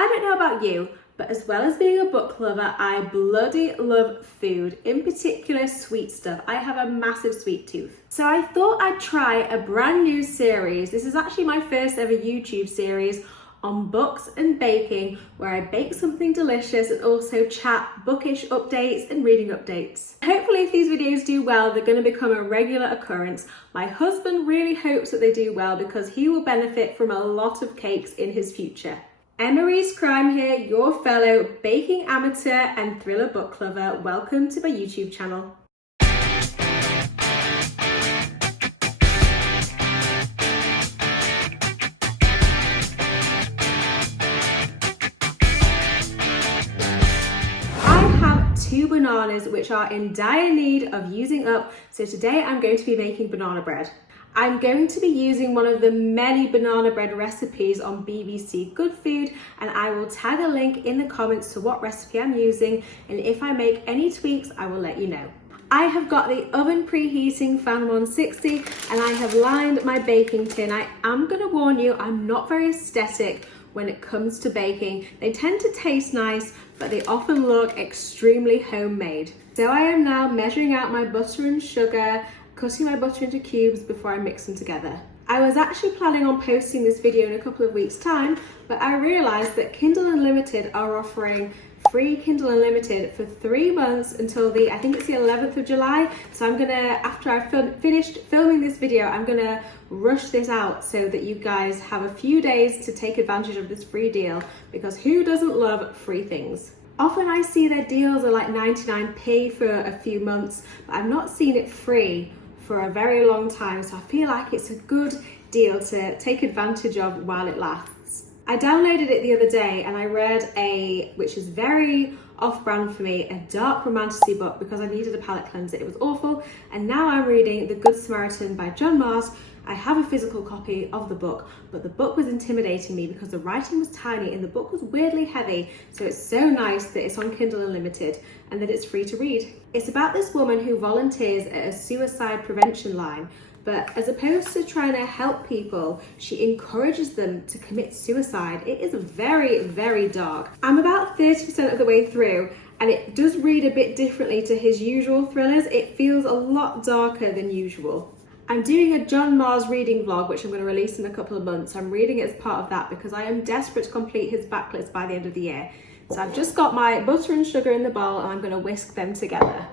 I don't know about you, but as well as being a book lover, I bloody love food, in particular sweet stuff. I have a massive sweet tooth. So I thought I'd try a brand new series. This is actually my first ever YouTube series on books and baking, where I bake something delicious and also chat bookish updates and reading updates. Hopefully if these videos do well, they're going to become a regular occurrence. My husband really hopes that they do well because he will benefit from a lot of cakes in his future. Emery's Crime here, your fellow baking amateur and thriller book lover. Welcome to my YouTube channel. Two bananas which are in dire need of using up, so today I'm going to be making banana bread. I'm going to be using one of the many banana bread recipes on BBC Good Food, and I will tag a link in the comments to what recipe I'm using, and if I make any tweaks I will let you know. I have got the oven preheating fan 160 and I have lined my baking tin. I am going to warn you, I'm not very aesthetic when it comes to baking. They tend to taste nice, but they often look extremely homemade. So I am now measuring out my butter and sugar, cutting my butter into cubes before I mix them together. I was actually planning on posting this video in a couple of weeks' time, but I realised that Kindle Unlimited are offering free Kindle Unlimited for 3 months until I think it's the 11th of July. So I'm gonna, after I've finished filming this video, I'm gonna rush this out so that you guys have a few days to take advantage of this free deal, because who doesn't love free things? Often I see their deals are like 99p for a few months, but I've not seen it free for a very long time, so I feel like it's a good deal to take advantage of while it lasts. I downloaded it the other day and I read which is very off-brand for me, a dark romantasy book because I needed a palate cleanser. It was awful, and now I'm reading The Good Samaritan by John Mars. I have a physical copy of the book, but the book was intimidating me because the writing was tiny and the book was weirdly heavy, so it's so nice that it's on Kindle Unlimited and that it's free to read. It's about this woman who volunteers at a suicide prevention line, but as opposed to trying to help people, she encourages them to commit suicide. It is very, very dark. I'm about 30% of the way through, and it does read a bit differently to his usual thrillers. It feels a lot darker than usual. I'm doing a John Mars reading vlog, which I'm going to release in a couple of months. I'm reading it as part of that because I am desperate to complete his backlist by the end of the year. So I've just got my butter and sugar in the bowl and I'm going to whisk them together.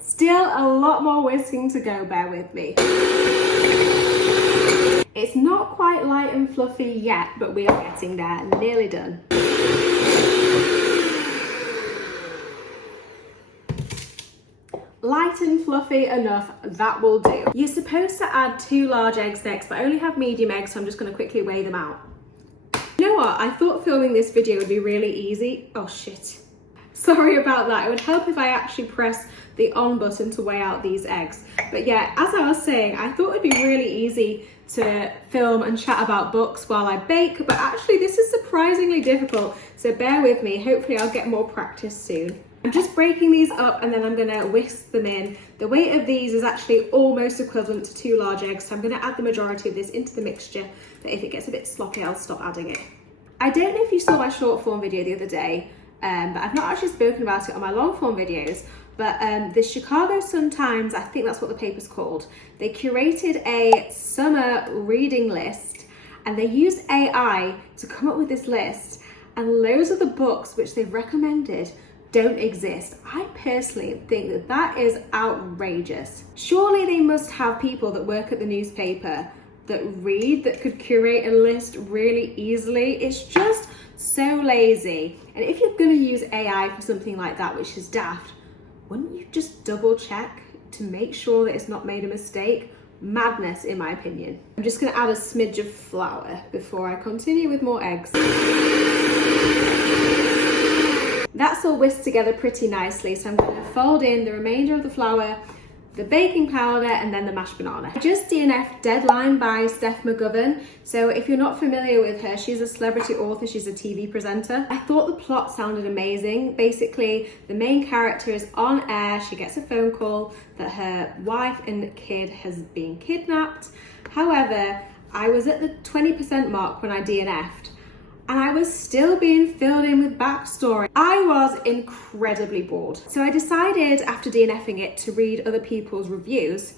Still a lot more whisking to go, bear with me. It's not quite light and fluffy yet, but we are getting there, nearly done. Light and fluffy enough, that will do. You're supposed to add 2 large eggs next, but I only have medium eggs, so I'm just going to quickly weigh them out. You know what? I thought filming this video would be really easy. Oh shit. Sorry about that. It would help if I actually press the on button to weigh out these eggs. But yeah, as I was saying, I thought it'd be really easy to film and chat about books while I bake, but actually this is surprisingly difficult, so bear with me. Hopefully I'll get more practice soon. I'm just breaking these up and then I'm going to whisk them in. The weight of these is actually almost equivalent to 2 large eggs, so I'm going to add the majority of this into the mixture, but if it gets a bit sloppy I'll stop adding it. I don't know if you saw my short form video the other day, but I've not actually spoken about it on my long form videos, but the Chicago Sun-Times, I think that's what the paper's called, they curated a summer reading list and they used AI to come up with this list, and loads of the books which they've recommended don't exist. I personally think that that is outrageous. Surely they must have people that work at the newspaper that read, that could curate a list really easily. It's just so lazy. And if you're going to use AI for something like that, which is daft, wouldn't you just double check to make sure that it's not made a mistake? Madness, in my opinion. I'm just going to add a smidge of flour before I continue with more eggs. That's all whisked together pretty nicely, so I'm going to fold in the remainder of the flour, the baking powder, and then the mashed banana. I just DNF'd Deadline by Steph McGovern. So if you're not familiar with her, she's a celebrity author, she's a TV presenter. I thought the plot sounded amazing. Basically, the main character is on air, she gets a phone call that her wife and kid has been kidnapped. However, I was at the 20% mark when I DNF'd, and I was still being filled in with backstory. I was incredibly bored. So I decided after DNFing it to read other people's reviews,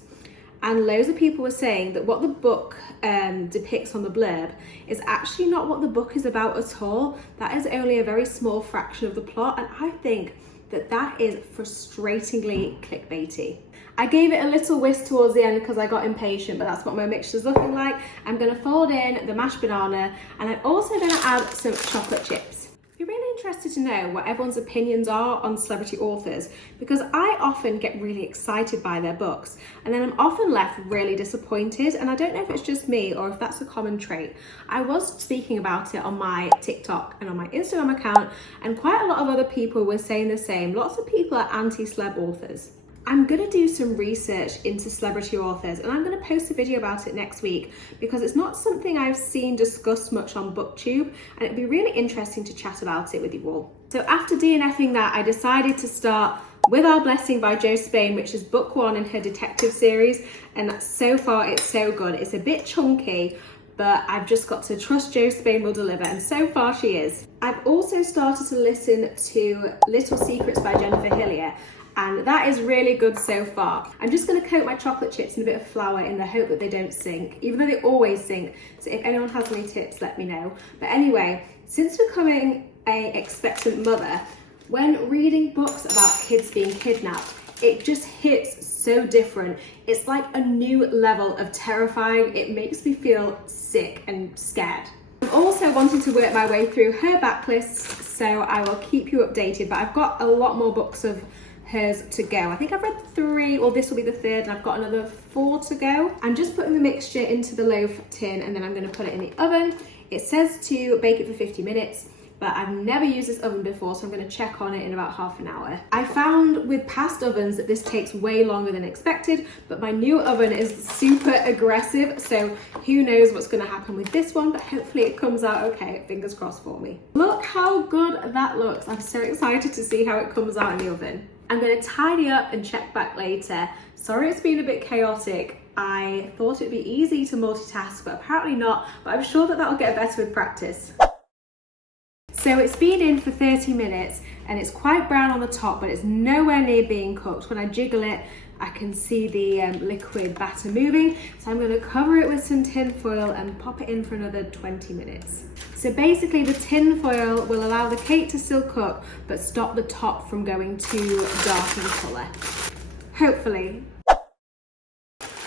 and loads of people were saying that what the book depicts on the blurb is actually not what the book is about at all. That is only a very small fraction of the plot, and I think that that is frustratingly clickbaity. I gave it a little whisk towards the end because I got impatient, but that's what my mixture's looking like. I'm gonna fold in the mashed banana, and I'm also gonna add some chocolate chips. I'd be really interested to know what everyone's opinions are on celebrity authors, because I often get really excited by their books, and then I'm often left really disappointed, and I don't know if it's just me or if that's a common trait. I was speaking about it on my TikTok and on my Instagram account, and quite a lot of other people were saying the same. Lots of people are anti-celeb authors. I'm gonna do some research into celebrity authors, and I'm gonna post a video about it next week because it's not something I've seen discussed much on BookTube, and it'd be really interesting to chat about it with you all. So after DNFing that, I decided to start With Our Blessing by Jo Spain, which is book 1 in her detective series, and so far it's so good. It's a bit chunky, but I've just got to trust Jo Spain will deliver, and so far she is. I've also started to listen to Little Secrets by Jennifer Hillier, and that is really good so far. I'm just gonna coat my chocolate chips in a bit of flour in the hope that they don't sink, even though they always sink. So if anyone has any tips, let me know. But anyway, since becoming an expectant mother, when reading books about kids being kidnapped, it just hits so different. It's like a new level of terrifying. It makes me feel sick and scared. I'm also wanting to work my way through her backlist, so I will keep you updated, but I've got a lot more books of hers to go. I think I've read 3, or this will be the 3rd, and I've got another 4 to go. I'm just putting the mixture into the loaf tin, and then I'm going to put it in the oven. It says to bake it for 50 minutes, but I've never used this oven before, so I'm going to check on it in about half an hour. I found with past ovens that this takes way longer than expected, but my new oven is super aggressive, so who knows what's going to happen with this one, but hopefully it comes out okay. Fingers crossed for me. Look how good that looks. I'm so excited to see how it comes out in the oven. I'm going to tidy up and check back later. Sorry it's been a bit chaotic. I thought it'd be easy to multitask, but apparently not, but I'm sure that that'll get better with practice. So it's been in for 30 minutes and it's quite brown on the top, but it's nowhere near being cooked. When I jiggle it, I can see the liquid batter moving. So I'm going to cover it with some tin foil and pop it in for another 20 minutes. So basically the tin foil will allow the cake to still cook, but stop the top from going too dark in colour. Hopefully.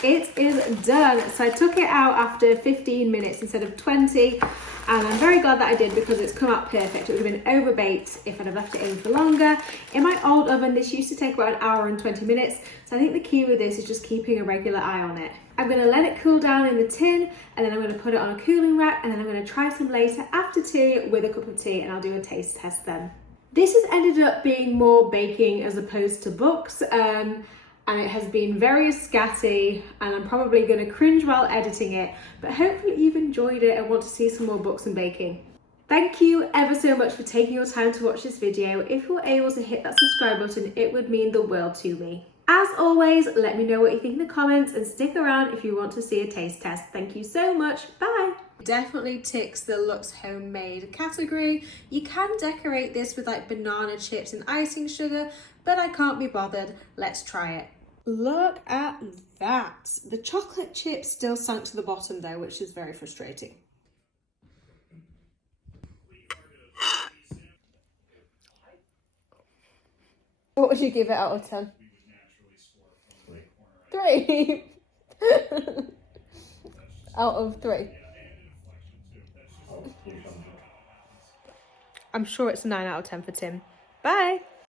It is done. So I took it out after 15 minutes instead of 20. And I'm very glad that I did because it's come out perfect. It would have been overbaked if I'd have left it in for longer. In my old oven, this used to take about 1 hour and 20 minutes. So I think the key with this is just keeping a regular eye on it. I'm going to let it cool down in the tin, and then I'm going to put it on a cooling rack, and then I'm going to try some later after tea with a cup of tea, and I'll do a taste test then. This has ended up being more baking as opposed to books. And it has been very scatty, and I'm probably going to cringe while editing it, but hopefully you've enjoyed it and want to see some more books and baking. Thank you ever so much for taking your time to watch this video. If you're able to hit that subscribe button, it would mean the world to me. As always, let me know what you think in the comments, and stick around if you want to see a taste test. Thank you so much. Bye. Definitely ticks the looks homemade category. You can decorate this with like banana chips and icing sugar, but I can't be bothered. Let's try it. Look at that. The chocolate chips still sunk to the bottom though, which is very frustrating. What would you give it out of 10? 3. Out of 3. I'm sure it's a 9 out of 10 for Tim. Bye.